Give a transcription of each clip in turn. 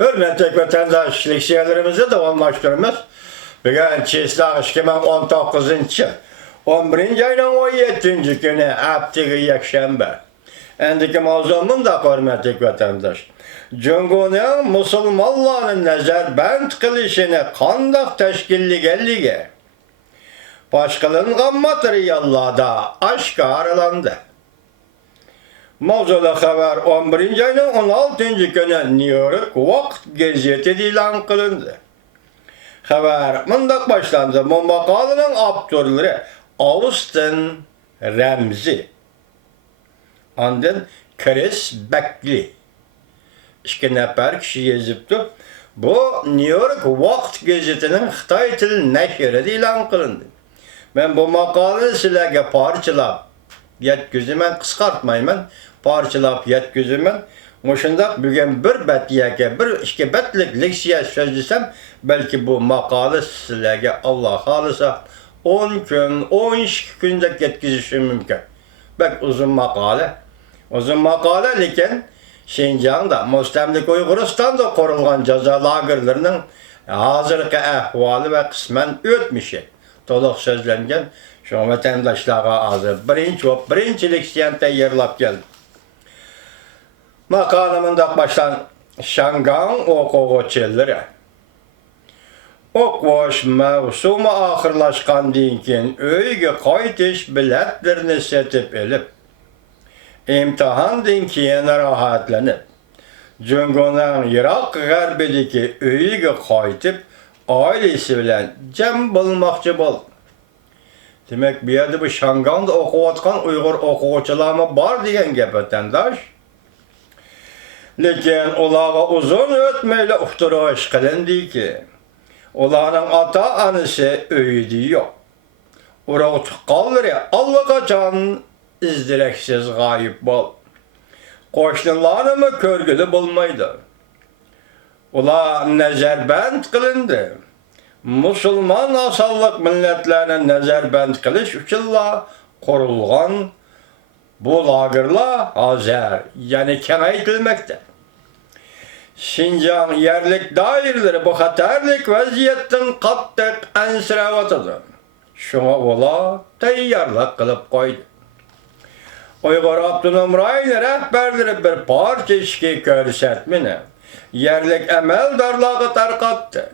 Hürmetli vatandaş, leksiyalarımızı davamlaştırımız. Bugün Çislak 2019 11. ayının 17. günü Aptigi Yakşembe. Endiki mavzumum da hürmetli vatandaş. Cungunun musulmanların nazarband kılışını kandak teşkilligellige başkalarının materyallarda aşkarlandı. Mavzula haber 11. ayının 16. günü New York Vakt gazetesi ilan kılındı. Haber mındak başlandı. Bu makalenin abdurları Austin Ramsey, andın Chris Beckley. İki nefer kişi yazıptı. Bu New York Vakt gazetesinin Xitay tili neşri ilan kılındı. Ben bu makaleyi sizlerge parçalap yetküzümen, kıskartmayman, parçalap yetküzümen. Oşundaq bugün bir bet yeke, bir iki betlik leksiya sözlesem, belki bu makale sizlerge Allah halisa 10 gün, 12 günde yetkizişim mümkün. Bak uzun makale. Uzun makale lekin Şinjan'da, Müstemlik Uyguristan'da kurulgan ceza lagerlerinin hazırki ahvalı ve kısmen ötmişi. Toluk sözlengen şu vatandaşlara hazır. Birinci leksiyan tayyorlap geldi. Makalamında baştan Şangan okuğuçilleri. Okuş mevsumu ahırlaşkandan keyin öyge qaytish biletlerini setip elip, imtihandan keyin rahatlanıp, Cungunun Irak garbideki öyge qaytip, ailesi bilen cem bulmakçı bol. Demek bir yerde bu Şangan'da okuvatkan Uygur okuğuçularımı var diyen gep vatandaş. Lekin olağa uzun ötmeyle uhturaş kılındı ki, onların ata anısı öyüdü yok. Orada tıkalları allakaçan izdireksiz gayip bol. Koşnılarını mı körgülü bulmaydı. Ola nezarband kılındı. Musulman asallık milletlerine nezarband kılış üçülla kurulgan bu lagerla hazır, yani kengaytilmekte. Şinjan yerlik dairleri bu hatarlık vaziyetten kattık ensiravatıdır. Şuna ola tayyarlık kılıp koydu. Uygur Abdunum Ray'ın rehberleri bir parça işki körsetmini yerlik emel darlığı tarkattı.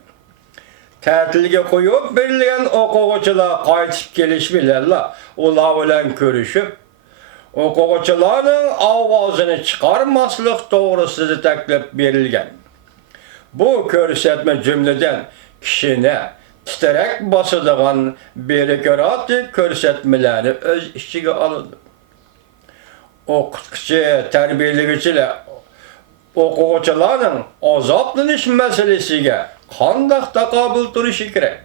Tatilge koyup birleyen okuğuçula qaytip gelişmelerle ula bilen görüşüp okuğuçuların avazını çıkarmaslık doğrusu teklif verilgen. Bu körsetme cümleden kişine titrek basıdığın birikörati körsetmelerini öz işçige alındı. Okutkucu, terbiyeliğiyle okuğuçuların azaplanış meselesiyle kandak takabül duruşu gerek.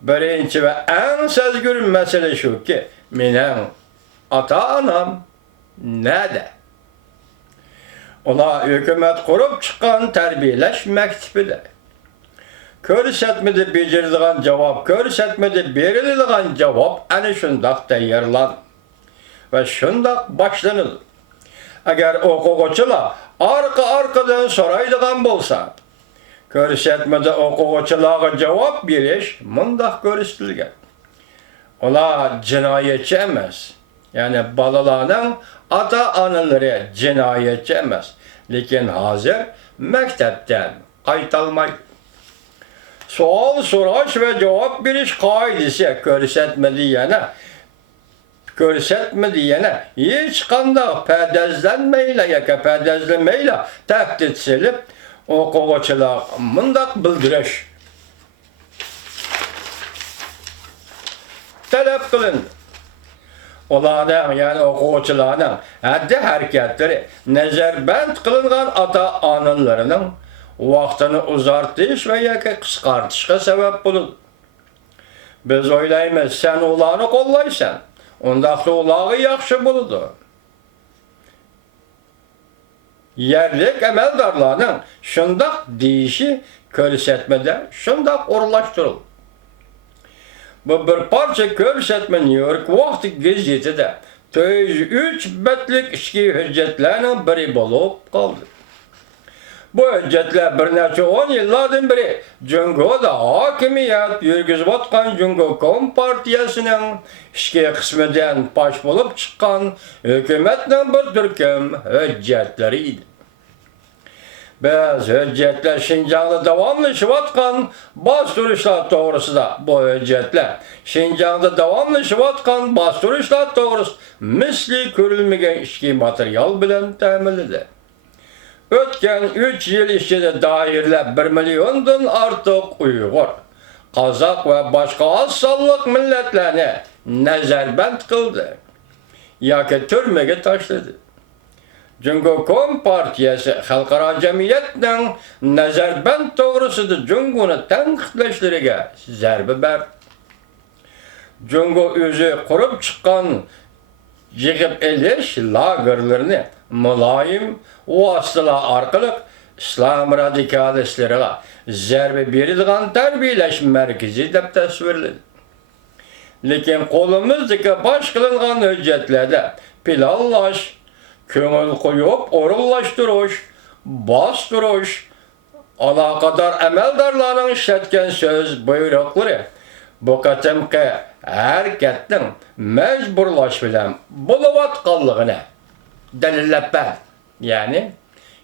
Birinci ve en sezgür mesele şu ki, minen ata-anam nerede? Ona hükümet kurup çıkan terbiyeleş mektibidir. Körsetmedi becerilen cevap, körsetmedi berililen cevap eni şundak tayyorlan ve şundak başlanır. Eğer okuğuçular arkadan soraydıgan bolsa, körsetmedi okuğuçulara cevap beriş mundak görüştürülgen. Ola cinayetçi emas. Yani balalarının ata-analары cinayetçi emas. Lekin hazır mektepten qaytalmaydı. Sual soraş ve cevap beriş kaidesi körsetmediyene hiç kanda perdezlenmeyle yaka perdezlenmeyle tehdit silip okuğuçular mundak bildireş talep kılındı. Onların yani okuğuçuların haddi hareketleri nezarband kılıngan ata-analarının vaktini uzartış ve yaka kıskartışka sebep bulur. Biz oylaymiz, sen ulanı kollaysan, ondaki ulağı yaxşı buludu. Yerlik emeldarlarının şundak deyişi körsetmede şundak uğurlaştırılır. Bu bir parça körsetme New York Vakti gazetede 3 betlik işki hüccetlerinin biri bulup kaldı. Bu hüccetler bir neçe 10 yıllardan beri Cungo'da hakimiyet yürgüzüp atkan Cungo Kompartiyasının işki kısmından baş bulup çıkan hükümetten bir türküm hüccetleriydi. Biz hüccetler Şincan'da devamlı şıvatkan bastırışlar doğrusu da bu hüccetler Şincan'da devamlı şıvatkan bastırışlar doğrusu misli körülmegen işki materyal bilen teminlidir. Ötken 3 yıl içinde dairler 1 milyondan artık Uygur, Kazak ve başka azsallık milletlerini nezarbent kıldı. Yaki türmege taşladı. Cungo Kompartiyası halkara cemiyetten nezarbent doğrusudur Cungo'nu tenkitleşlerine zerbe berdi. Cungo özü kurup çıkan yıkıp eliş lagerlerini mülayim vasıtalar arkalık İslam radikalistlerine zerbe verilgan terbiyeleş merkezi dep tasvirledi. Lekin kolumuzdaki baş kılıngan hüccetlerde pilallaş, köngül koyup orullaştırış, bastırış, alakadar emeldarlarının işletken söz buyrukları bu katemki hareketin mecburlaş bilen buluvatkanlığını delillep ben. Yani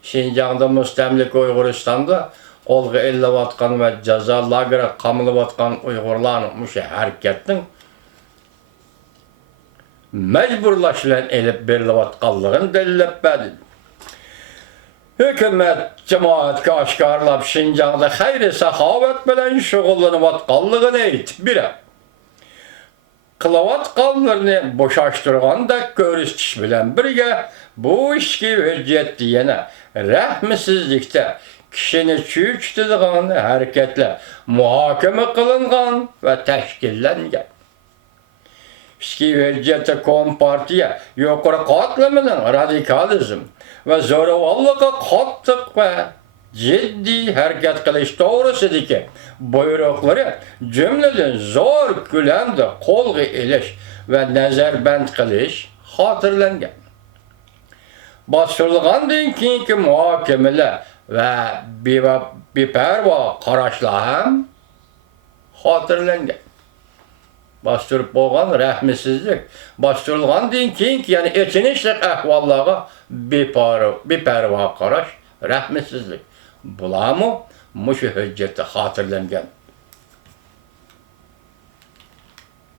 Şincan'da müstemlik Uyguristan'da kolga ellevatkan ve ceza lagere kamılıvatkan Uygurlarının müşe hareketin mecburlaş bilen elip berilevatkanlığını delillep ben. Hükümet cemaatki aşkarlap Şincan'da hayri sahavet bilen şugullanıvatkanlığını eğitip bire. Kılavatkanlarını boşaştırganda görüstüş bilen birge bu işki hüccet diyene rahmisizlikte kişini çüçtüdüğün hareketle muhakeme kılıngan ve teşkillengen. İşki hücceti Kompartiya yukarı katlamının radikalizm ve zoravallığa kattık ve ciddi hareket kılış doğrusudaki buyrukları cümleden zor külemde kolgu iliş ve nezarbent kılış hatırlangan. Bastırılgandan keyinki muhakemeler ve biperva karaşlar hem hatırlangan. Bastırıp boğan rahmisizlik, bastırılgandan keyinki yani etinişlik ahvallara biperva karaş rahmisizlik. Bular mı? Muşu hücceti hatırlangan.